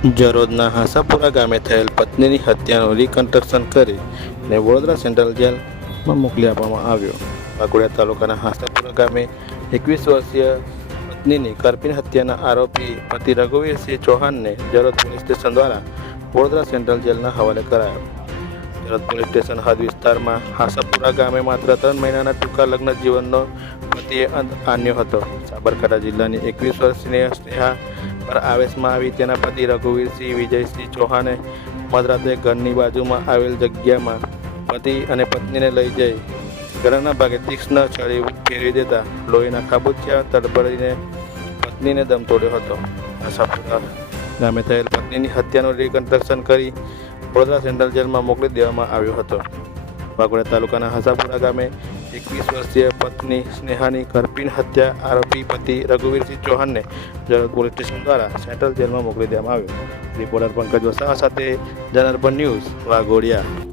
જરોદના હાંસાપુરા ગામે થયેલ પત્નીની હત્યાનું રિકન્સ્ટ્રક્શન કરીને વડોદરા સેન્ટ્રલ જેલમાં મોકલી આપવામાં આવ્યો. વાઘોડિયા તાલુકાના હાંસાપુરા ગામે 21 વર્ષીય પત્નીની કરપીણ હત્યાના આરોપી પતિ રઘુવીરસિંહ ચૌહાણને જરોદ પોલીસ સ્ટેશન દ્વારા વડોદરા સેન્ટ્રલ જેલના હવાલે કરાયો. જરોદ પોલીસ સ્ટેશન હદ વિસ્તારમાં હાંસાપુરા ગામે માત્ર 3 મહિનાના ટૂંકા લગ્ન જીવનનો પતિએ અંત આણ્યો હતો. સાબરકાંઠા જિલ્લાની 21 વર્ષની સ્નેહા પર આવેશમાં આવી તેના પતિ રઘુવીરસિંહ વિજયસિંહ ચૌહાણે મધરાત્રે ઘરની બાજુમાં આવેલ જગ્યામાં પતિ અને પત્નીને લઈ જઈ ગળાના ભાગે તીક્ષ્ણ છરી ફેરવી દેતા લોહીના ખાબોચિયા તડબડીને પત્નીને દમ તોડ્યો હતો. હાંસાપુરા ગામે થયેલ પત્નીની હત્યાનું રિકન્સ્ટ્રક્શન કરી વડોદરા સેન્ટ્રલ જેલમાં મોકલી દેવામાં આવ્યો હતો. વાઘોડિયા તાલુકાના હાંસાપુરા ગામે 21 વર્ષીય પત્ની સ્નેહાની કરપીણ હત્યા આરોપી પતિ રઘુવીરસિંહ ચૌહાણને જરોદ પોલીસ સ્ટેશન દ્વારા સેન્ટ્રલ જેલમાં મોકલી દેવામાં આવ્યો. રિપોર્ટર પંકજ વસાવા સાથે જનાર્દન ન્યૂઝ, વાઘોડિયા.